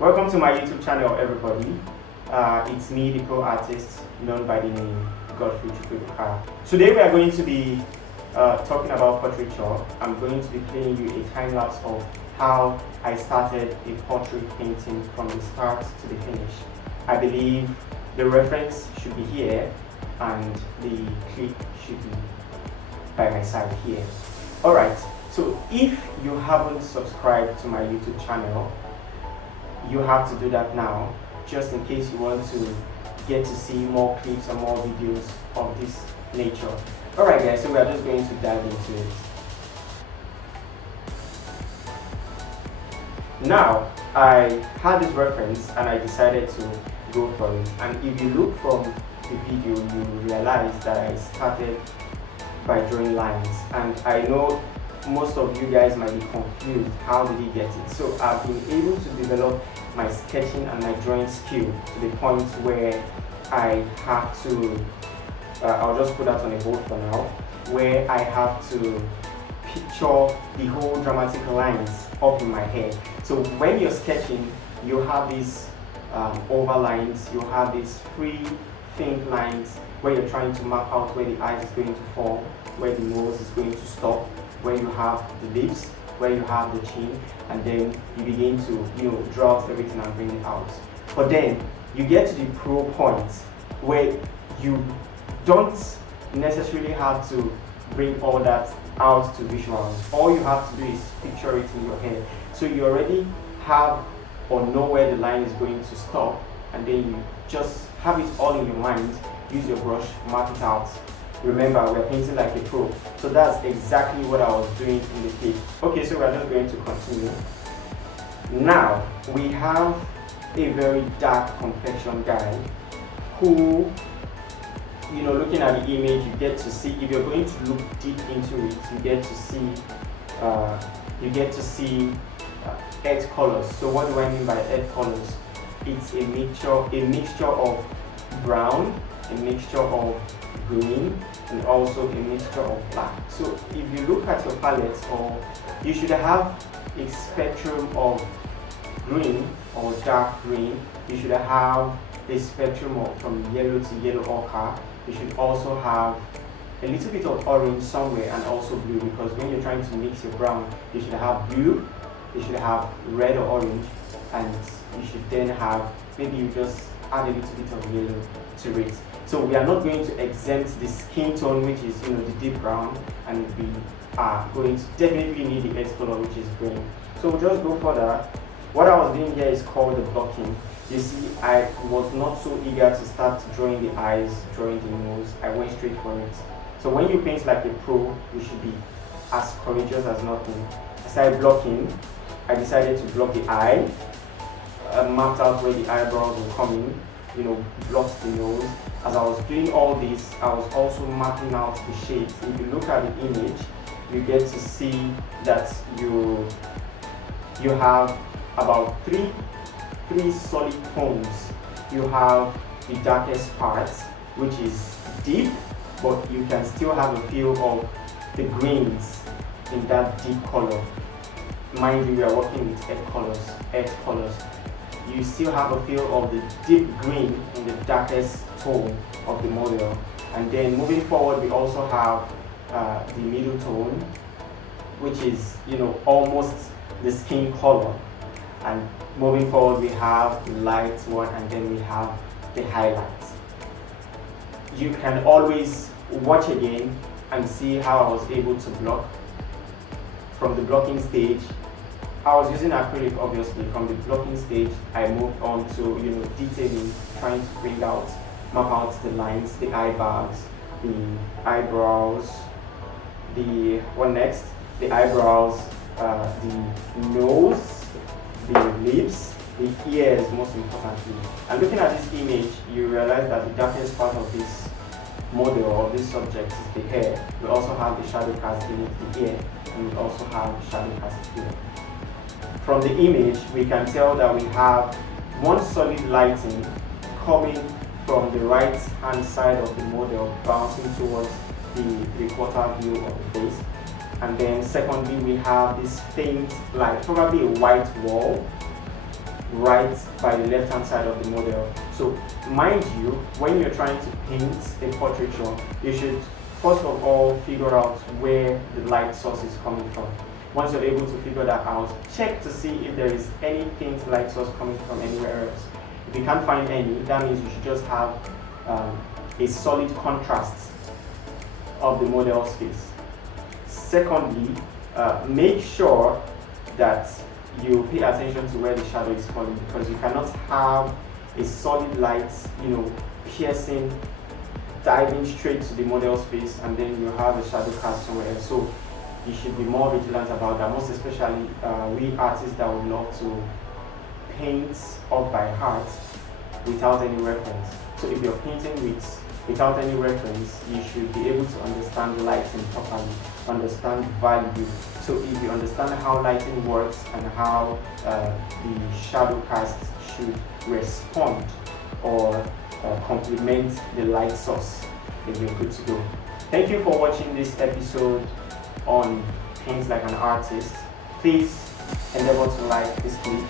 Welcome to my YouTube channel, everybody. It's me, the pro artist, known by the name Godfrey Chukwuka. Today we are going to be talking about portraiture. I'm going to be playing you a time lapse of how I started a portrait painting from the start to the finish. I believe the reference should be here and the clip should be by my side here. Alright, so if you haven't subscribed to my YouTube channel, you have to do that now, just in case you want to get to see more clips and more videos of this nature. Alright guys, so we are just going to dive into it. Now, I had this reference and I decided to go for it. And if you look from the video, you realize that I started by drawing lines. And I know most of you guys might be confused, how did he get it? So I've been able to develop my sketching and my drawing skill to the point where I have to, I'll just put that on a hold for now, where I have to picture the whole dramatic lines up in my head. So when you're sketching, you have these overlines, you have these free faint lines where you're trying to map out where the eyes is going to fall, where the nose is going to stop, where you have the lips, where you have the chin, and then you begin to draw out everything and bring it out. But then you get to the pro point where you don't necessarily have to bring all that out to visuals. All you have to do is picture it in your head. So you already have or know where the line is going to stop, and then you just have it all in your mind. Use your brush, mark it out. Remember, we're painting like a pro. So that's exactly what I was doing in the clip. Okay, so we're just going to continue. Now, we have a very dark complexion guy who, looking at the image, you get to see, if you're going to look deep into it, you get to see earth colors. So what do I mean by earth colors? It's a mixture of brown, a mixture of green, and also a mixture of black. So if you look at your palette, or you should have a spectrum of green or dark green. You should have a spectrum of from yellow to yellow ochre. You should also have a little bit of orange somewhere, and also blue, because when you're trying to mix your brown, you should have blue, you should have red or orange, and you should then have, maybe you just add a little bit of yellow to it. So we are not going to exempt the skin tone, which is the deep brown, and we are going to definitely need the earth color, which is green. So we'll just go further. What I was doing here is called the blocking. You see, I was not so eager to start drawing the eyes, drawing the nose. I went straight for it. So when you paint like a pro, you should be as courageous as nothing. Aside blocking, I decided to block the eye. Mapped out where the eyebrows will come in, blocked the nose. As I was doing all this, I was also mapping out the shapes. If you look at the image, you get to see that you have about three solid tones. You have the darkest part, which is deep, but you can still have a feel of the greens in that deep color. Mind you, we are working with earth colors. You still have a feel of the deep green in the darkest tone of the model. And then moving forward, we also have the middle tone, which is almost the skin color. And moving forward, we have the light one, and then we have the highlights. You can always watch again and see how I was able to block. From the blocking stage, I was using acrylic, obviously. From the blocking stage, I moved on to detailing, trying to map out the lines, the eye bags, the eyebrows, the eyebrows, the nose, the lips, the ears, most importantly. And looking at this image, you realize that the darkest part of this model or this subject is the hair. We also have the shadow cast beneath the ear, and we also have the shadow cast here. From the image, we can tell that we have one solid lighting coming from the right hand side of the model, bouncing towards the 3/4 view of the face. And then secondly, we have this faint light, probably a white wall, right by the left hand side of the model. So mind you, when you're trying to paint a portraiture, you should first of all figure out where the light source is coming from. Once you're able to figure that out, check to see if there is any faint light source coming from anywhere else. If you can't find any, that means you should just have a solid contrast of the model's face. Secondly, make sure that you pay attention to where the shadow is falling, because you cannot have a solid light, piercing, diving straight to the model's face, and then you have a shadow cast somewhere else. So you should be more vigilant about that, most especially we artists that would love to paint off by heart without any reference. So if you're painting without any reference, you should be able to understand lighting properly, understand value. So if you understand how lighting works and how the shadow cast should respond or complement the light source, then you're good to go. Thank you for watching this episode on Paint Like an Artist. Please endeavor to like this clip